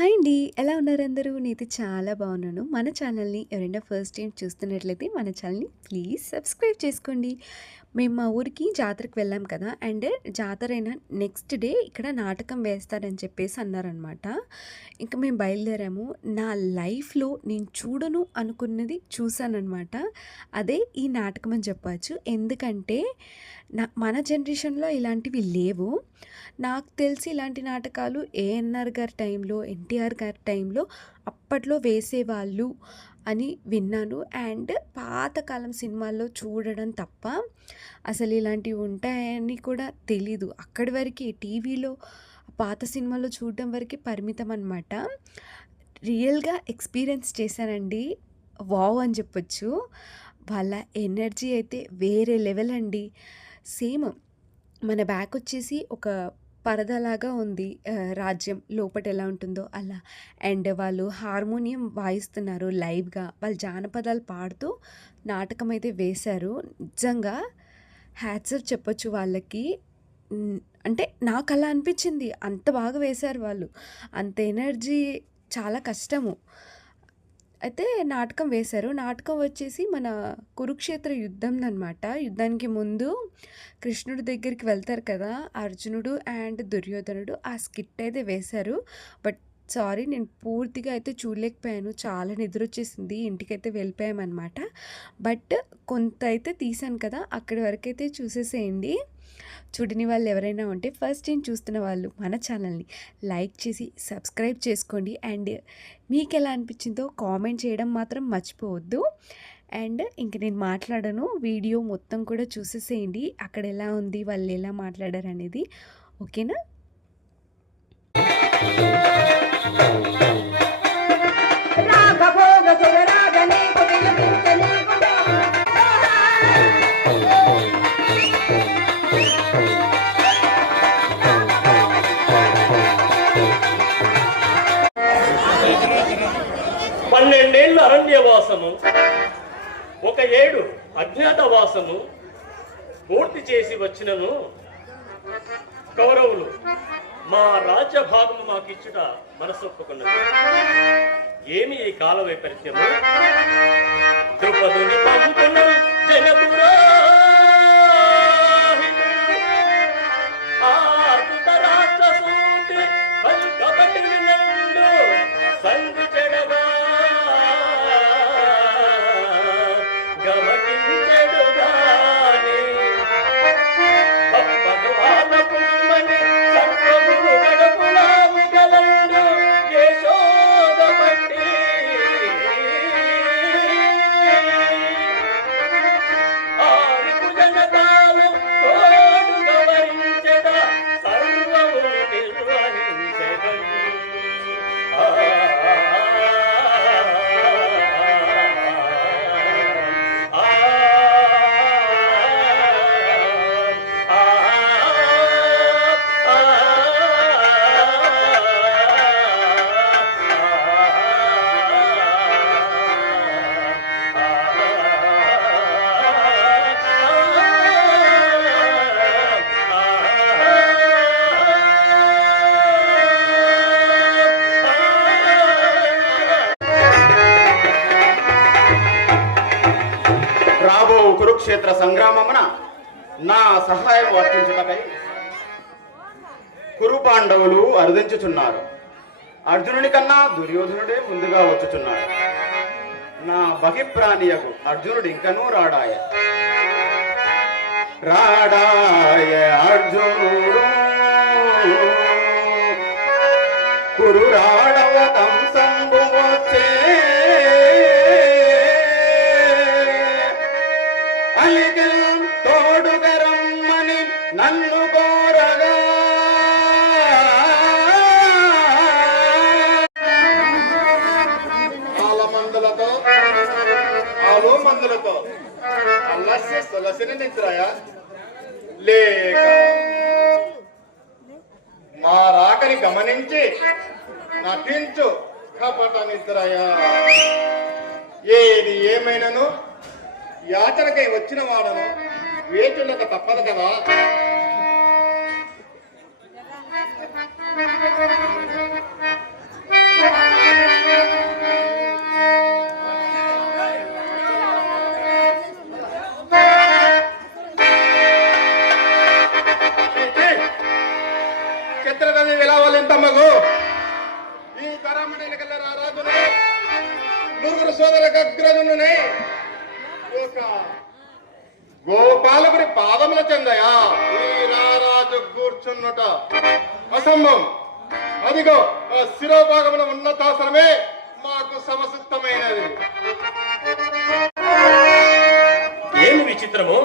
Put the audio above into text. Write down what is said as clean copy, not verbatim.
Hi అండి. ఎలా ఉన్నారు అందరూ? నేనైతే చాలా బాగున్నాను. మన ఛానల్‌ని ఎవరైనా ఫస్ట్ టైమ్ చూస్తున్నట్లయితే మన ఛానల్‌ని ప్లీజ్ సబ్స్క్రైబ్ చేసుకోండి. మేము మా ఊరికి జాతరకు వెళ్ళాం కదా! అండ్ జాతర అయిన నెక్స్ట్ డే ఇక్కడ నాటకం వేస్తారని చెప్పేసి అన్నారనమాట. ఇంక మేము బయలుదేరాము. నా లైఫ్‌లో నేను చూడను అనుకున్నది చూశాననమాట. అదే ఈ నాటకం అని చెప్పచ్చు. ఎందుకంటే మన జనరేషన్‌లో ఇలాంటివి లేవు. నాకు తెలిసి ఇలాంటి నాటకాలు ఏఎన్నార్ గారి టైంలో, ఎన్టీఆర్ గారి టైంలో అప్పట్లో వేసేవాళ్ళు అని విన్నాను. అండ్ పాతకాలం సినిమాల్లో చూడడం తప్ప అసలు ఇలాంటివి ఉంటాయని కూడా తెలీదు. అక్కడి వరకి టీవీలో పాత సినిమాల్లో చూడడం వరకే పరిమితం అనమాట. రియల్‌గా ఎక్స్‌పీరియన్స్ చేశానండి. వావ్! అని చెప్పొచ్చు. వాళ్ళ ఎనర్జీ అయితే వేరే లెవెల్ అండి. సేమ్ మన బ్యాకొచ్చేసి ఒక పరదాలాగా ఉంది. రాజ్యం లోపట ఎలా ఉంటుందో అలా. అండ్ వాళ్ళు హార్మోనియం వాయిస్తున్నారు లైవ్‌గా. వాళ్ళు జానపదాలు పాడుతూ నాటకం అయితే వేశారు. నిజంగా హ్యాట్స్ ఆఫ్ చెప్పొచ్చు వాళ్ళకి. హ్మ్. అంటే నాకలా అనిపిచ్చింది. అంత బాగా వేశారు వాళ్ళు. అంత ఎనర్జీ చాలా కష్టము. అయితే నాటకం వేశారు. నాటకం వచ్చేసి మన కురుక్షేత్ర యుద్ధందనమాట. యుద్ధానికి ముందు కృష్ణుడి దగ్గరికి వెళ్తారు కదా! అర్జునుడు అండ్ దుర్యోధనుడు. ఆ స్కిట్ అయితే వేశారు. బట్ సారీ, నేను పూర్తిగా అయితే చూడలేకపోయాను. చాలా నిద్రొచ్చేసింది. ఇంటికైతే వెళ్ళిపోయామనమాట. బట్ కొంత అయితే తీశాను కదా! అక్కడి వరకైతే చూసేసేయండి. చూడని వాళ్ళు ఎవరైనా ఉంటే ఫస్ట్ టైం చూస్తున్న వాళ్ళు మన ఛానల్ని లైక్ చేసి సబ్స్క్రైబ్ చేసుకోండి. అండ్ మీకు ఎలా అనిపించిందో కామెంట్ చేయడం మాత్రం మర్చిపోవద్దు. అండ్ ఇంక నేను మాట్లాడను, వీడియో మొత్తం కూడా చూసేసేయండి. అక్కడ ఎలా ఉంది, వాళ్ళు ఎలా మాట్లాడారు అనేది. ఓకేనా? రాఘభోగ సురరాజ నీకు విలపించ నీకు 12 ఏళ్ళు అరణ్యవాసము, 1 ఏడు అజ్ఞాతవాసము పూర్తి చేసి వచ్చినను కౌరవులు మా రాజ్యభాగము మాకిచ్చుట మనసొప్పుకున్నది. ఏమి ఈ కాల వైపరీత్యము? ద్రుపదుని పంపున జనపురా కురుక్షేత్ర సంగ్రామమున నా సహాయం వర్తించుటకై కురు పాండవులు అరుదించుచున్నారు. అర్జునుని కన్నా దుర్యోధనుడే ముందుగా వచ్చుచున్నాడు. నా బహిప్రాణియకు అర్జునుడు ఇంకనూ రాడాయ అర్జునుడు కురు రాడవ కంసంబు వచ్చే తోడుగరమ్మని నన్ను కోరగా మందులతో ఆలో మందులతో అల్లసిని నిద్రయా లేక మా రాకని గమనించి నటించు కపట నిద్రయా. ఏది ఏమైనను యాచనకై వచ్చిన వాడను వేచులకు తప్పదు కదా. నలుగురు సోదరులకు అగ్రజునునై ఒక గోపాలకుడి పాదముల చెందయా ఈ రారాజు కూర్చున్నట అసంభవం. అదిగో ఆ శిరోభాగమున ఉన్నతాసనమే మాకు సమసిద్ధమైనది. ఏమి విచిత్రము?